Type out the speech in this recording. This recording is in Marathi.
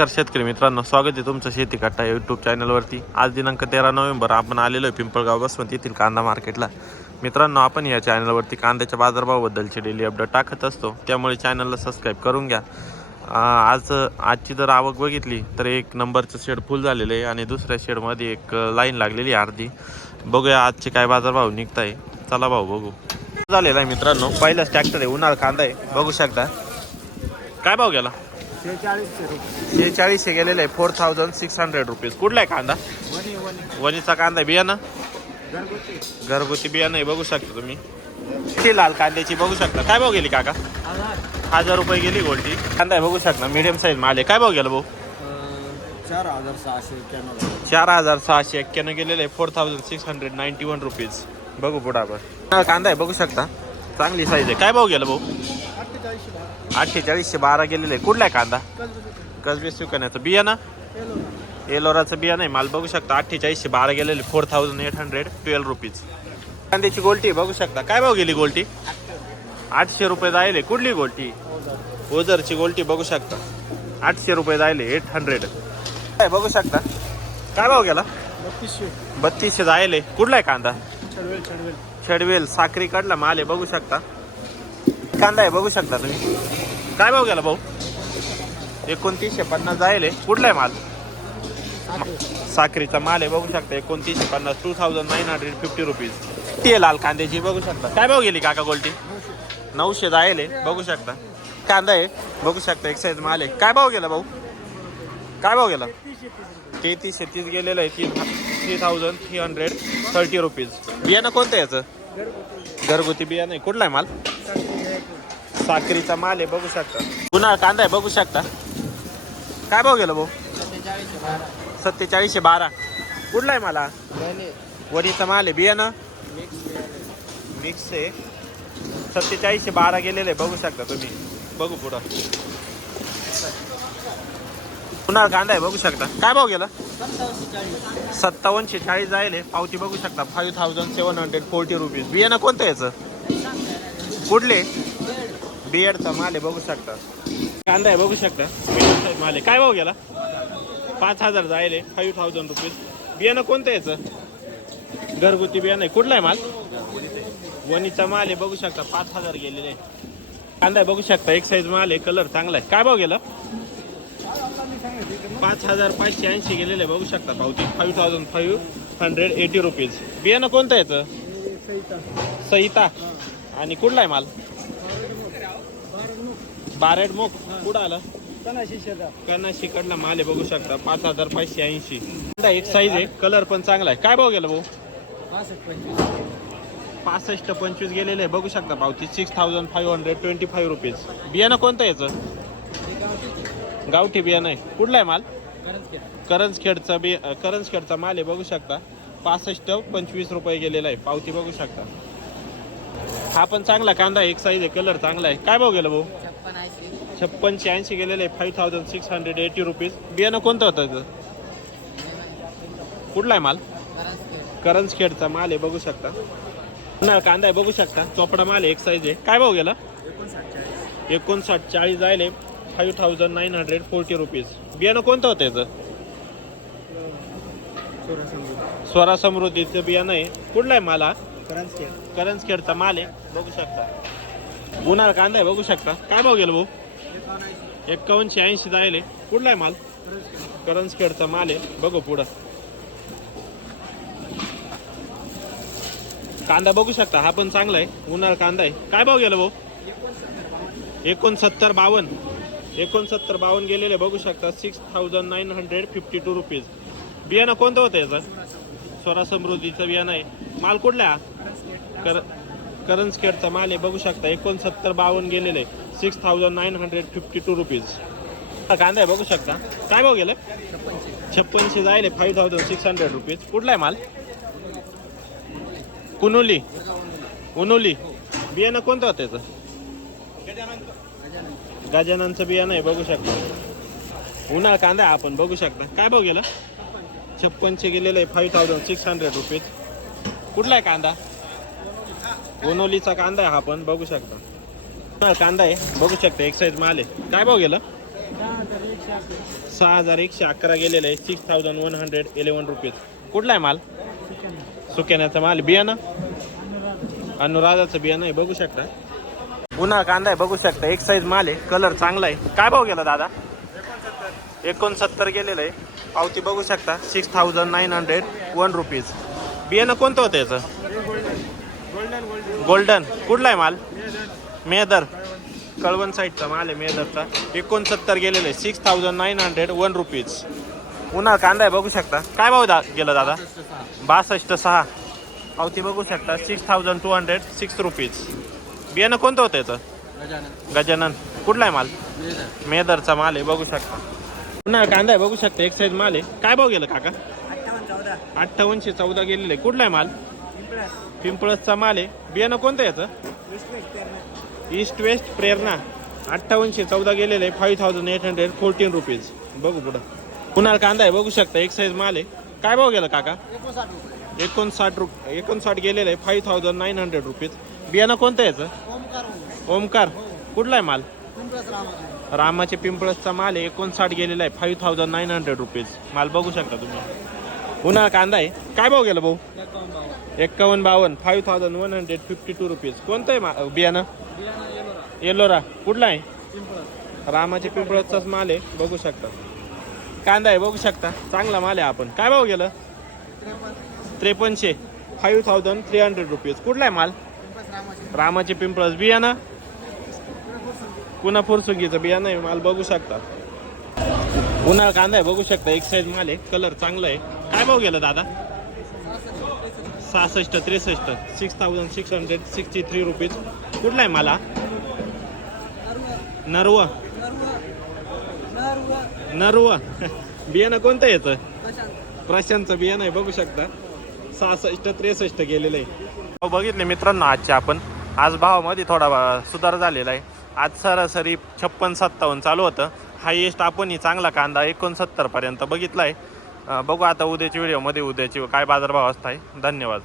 नमस्कार शेतकरी मित्रांनो स्वागत आहे तुमचं शेती कट्टा या यूट्यूब चॅनलवरती आज दिनांक तेरा नोव्हेंबर आपण आलेलो आहे पिंपळगाव बसवंत येथील कांदा मार्केटला. मित्रांनो आपण या चॅनलवरती कांद्याच्या बाजारभावाबद्दलचे डेली अपडेट टाकत असतो. त्यामुळे चॅनलला सबस्क्राईब करून घ्या. आज आजची जर आवक बघितली तर एक नंबरचं शेड फुल झालेलं आहे आणि दुसऱ्या शेडमध्ये एक लाईन लागलेली आहे अर्धी. बघूया आजचे काय बाजारभाव निघत आहे चला भाऊ बघू. झालेला आहे मित्रांनो पहिलाच ट्रॅक्टर आहे उन्हाळा कांदा आहे. बघू शकता. काय भाव गेला? शेहेचाळीसशे गेलेले आहे. Four thousand six hundred rupees कुठला आहे कांदा? वनी वनी वणीचा कांदा बियाणं? घरगुती. बियाणं आहे बघू शकता तुम्ही. ती लाल कांद्याची बघू शकता. काय भाव गेली काका? हजार. रुपये गेली गोल्टी कांदा आहे बघू शकता. मीडियम साईज माल आहे. काय भाव गेला भाऊ? चार हजार सहाशे एक्क्याण्णव. चार हजार सहाशे एक्क्याण्णव गेलेले आहे. Four thousand six hundred ninety one rupees बघू पुढं आपण कांदा आहे बघू शकता. चांगली साईज आहे. काय भाव गेला भाऊ? अठ्ठेचाळीसशे बारा बारा गेलेले. आहे कुठला आहे कांदा? कसबी सुकण्याचं. ना? एलोराचं बियाणं आहे माल बघू शकता. अठ्ठेचाळीसशे बारा गेलेले. Four thousand eight hundred twelve rupees कांद्याची गोल्टी बघू शकता. काय भाव गेली गोल्टी? आठशे रुपये जायले. कुठली गोल्टी? ओझरची गोल्टी बघू शकता. आठशे रुपये जायले. एट हंड्रेड काय बघू शकता? काय भाव गेला? बत्तीसशे. बत्तीसशे जायले. कुठला आहे कांदा? छडवेल साखरी कडला माल आहे बघू शकता. कांदा आहे बघू शकता तुम्ही. काय भाव गेला भाऊ? एकोणतीसशे पन्नास जायले कुठला आहे माल? साखरीचा माल आहे बघू शकता. एकोणतीसशे पन्नास two thousand nine hundred fifty rupees ती लाल कांद्याची बघू शकता. काय भाव गेली काका गोल्टी? नऊशे जायले बघू शकता. कांदा आहे बघू शकता. एक साईज माल आहे. काय भाव गेला भाऊ? काय भाव गेला? तेहतीसशे तीस गेलेलं आहे. तीन three thousand three hundred thirty rupees. बियाणं कोणतं याचं? घरगुती बियाणं आहे. कुठला आहे माल? साखरीचा माल आहे बघू शकता. पुन्हा कांदा आहे बघू शकता. काय भाव गेलो भाऊ? सत्तेचाळीसशे बारा. सत्तेचाळीसशे बारा कुठला आहे मला वरीचा माल आहे बियाणं? मिक्स मिक्स आहे. सत्तेचाळीसशे बारा गेलेलं आहे बघू शकता तुम्ही. बघू पुढं. पुन्हा कांदा आहे बघू शकता. काय भाव गेला? सत्तावनशे चाळीस जायले पावती बघू शकता. Five thousand seven hundred forty rupees बियाणं कोणतं याचं? कुठले? बियडचा माल आहे बघू शकता. कांदा आहे बघू शकता. माल आहे. काय भाव गेला? पाच हजार जायले फाईव्ह थाउजंड रुपीज बियाणं कोणतं याचं? घरगुती बियाणं आहे. कुठला आहे माल? वणीचा माल आहे बघू शकता. पाच हजार गेलेले आहे. कांदा आहे बघू शकता. एक साईज माल आहे कलर चांगला आहे. काय भाव गेला? पाच हजार पाचशे ऐंशी गेलेले बघू शकता पावती. Five thousand five hundred eighty rupees बियाणं कोणतं येतं सहिता आणि कुठला आहे माल? बारेड मोक. कुठं आलं? पन्नाशी कडला माल आहे बघू शकता. पाच हजार पाचशे ऐंशी. एक साईज आहे? कलर पण चांगला आहे. काय भाव गेला भाऊ? पासष्ट पंचवीस. गेलेले आहे. बघू शकता पावती. Six thousand five hundred twenty five rupees बियाणं कोणतं याचं गावठी बियाणं आहे कुठला आहे माल? करंजखेडचा बी करंजखेडचा माल आहे बघू शकता. पासष्ट पंचवीस रुपये गेलेला आहे. पावती बघू शकता. हा पण चांगला कांदा आहे, एक साईज आहे कलर चांगला आहे. काय भाव गेला भाऊ? छप्पनशे ऐंशी. गेलेले आहे. Five thousand six hundred eighty rupees बियाणं कोणतं होतं कुठला आहे माल? करंजखेडचा माल आहे बघू शकता. पुन्हा कांदा आहे बघू शकता. चोपडा माल आहे एक साईज आहे. काय भाव गेला? एकोणसाठ चाळीस. एकोणसाठ चाळीस जायले. Five thousand nine hundred forty rupees. बियाणं कोणतं होतं याचं? स्वरा समृद्धीचं बियाणं आहे. कुठला आहे माल हा? करंज करंजखेडचा माल आहे. बघू शकता. उन्हाळ कांदा आहे बघू शकता. काय भाव गेला भाऊ? एक्कावनशे ऐंशी जायले कुठला आहे माल? करंजखेडचा माल आहे. बघू पुढं. कांदा बघू शकता. हा पण चांगला आहे. उन्हाळ कांदा आहे. काय भाव गेला भाऊ? एकोणसत्तर बावन्न. एकोणसत्तर बावन्न गेलेले बघू शकता six thousand nine hundred fifty two rupees बियाणं कोणतं होतं याचं? स्वरा समृद्धीचं बियाणं आहे. माल कुठला? आहे हा? कर करंजखेडचा माल आहे. बघू शकता एकोणसत्तर बावन्न गेलेले six thousand nine hundred fifty two rupees कांदा आहे बघू शकता. काय भाव गेलं? छप्पनशे जायले five thousand six hundred rupees कुठला आहे माल? कुनोली. उनोली बियाणं कोणतं होतं याचं? गजाननचं बियाणं आहे बघू शकता. उन्हाळा कांदा आपण बघू शकता. काय भाव गेलं? छप्पनचे गेलेलं आहे five thousand six hundred rupees कुठला आहे कांदा? ओनोलीचा कांदा आहे हा पण बघू शकता. हा कांदा आहे बघू शकता एक साईज माल आहे. काय भाव गेलं? सहा हजार एकशे अकरा गेलेलं आहे six thousand one hundred eleven rupees कुठला आहे माल? सुक्याण्याचा माल. बियाणं? अनुराधाचं बियाणं आहे बघू शकता. उन्हाळा कांदा आहे बघू शकता. एक साईज माल आहे कलर चांगला आहे. काय भाव गेला दादा? एकोणसत्तर गेलेलं आहे. पावती बघू शकता. Six thousand nine hundred one rupees बियाणं कोणतं होतं याचं? गोल्डन कुठला आहे माल? मेदर कळवण साईडचा माल आहे मेदरचा एकोणसत्तर गेलेलं आहे. Six thousand nine hundred one rupees उन्हाळा कांदा आहे बघू शकता. काय भाव दा गेलं दादा? बासष्ट सहा. पावती बघू शकता. Six thousand two hundred six rupees बियाणं कोणतं होतं याचं? गजानन. गजानन. कुठला आहे माल? मेदरचा माल आहे बघू शकता. पुन्हा कांदा आहे बघू शकता एक साईज माल आहे. काय भाव गेलं काका? अठ्ठावन्न चौदा गेलेलं. आहे कुठला आहे माल? पिंपळास. पिंपळसचा माल आहे. बियाणं कोणतं आहे याचं? ईस्ट वेस्ट प्रेरणा अठ्ठावन्नशे चौदा गेलेलं आहे five thousand eight hundred fourteen rupees बघू पुढं. पुन्हा कांदा आहे बघू शकता एक साईज माल आहे. काय भाव गेला काका? एकोणसाठ रुप एकोणसाठ गेलेलं आहे five thousand nine hundred rupees बियाणं कोणतं आहे याचं? ओमकार. कुठला आहे माल? रामाचे पिंपळसचा माल आहे एकोणसाठ गेलेला आहे five thousand nine hundred rupees माल बघू शकता तुम्ही. उन्हाळा कांदा आहे. काय भाव गेला भाऊ? एकावन्न बावन्न एक्कावन्न बावन्न five thousand one hundred fifty two rupees कोणतं आहे मा- बियाणं? येलोरा. कुठला आहे? रामाचे पिंपळसचाच माल आहे बघू शकता. कांदा आहे बघू शकता. चांगला माल आहे आपण. काय भाव गेलं? त्रेपन्नशे. Five thousand three hundred rupees कुठला आहे माल? रामाचे पिंपळस बियाणं. पुन्हा फुरसुंगीचं बियाणं आहे. माल बघू शकता. उन्हाळा कांदा आहे बघू शकता. एक साईज माल आहे. कलर चांगला आहे. काय भाव गेलं दादा? सहासष्ट त्रेसष्ट. Six thousand six hundred sixty three rupees कुठला आहे मला नरव. नरव. बियाणं कोणतं येतं प्रशांतचं बियाणं आहे बघू शकता. सहासष्ट त्रेसष्ट गेलेलं आहे. बघितले मित्रांनो आजच्या आपण. आज भावामध्ये थोडा सुधार झालेला आहे. आज सरासरी छप्पन सत्तावन्न चालू होतं. हायेस्ट आपणही चांगला कांदा एकोणसत्तरपर्यंत बघितला आहे. बघू आता उद्याच्या व्हिडिओमध्ये उद्याची काय बाजारभाव असत आहे धन्यवाद.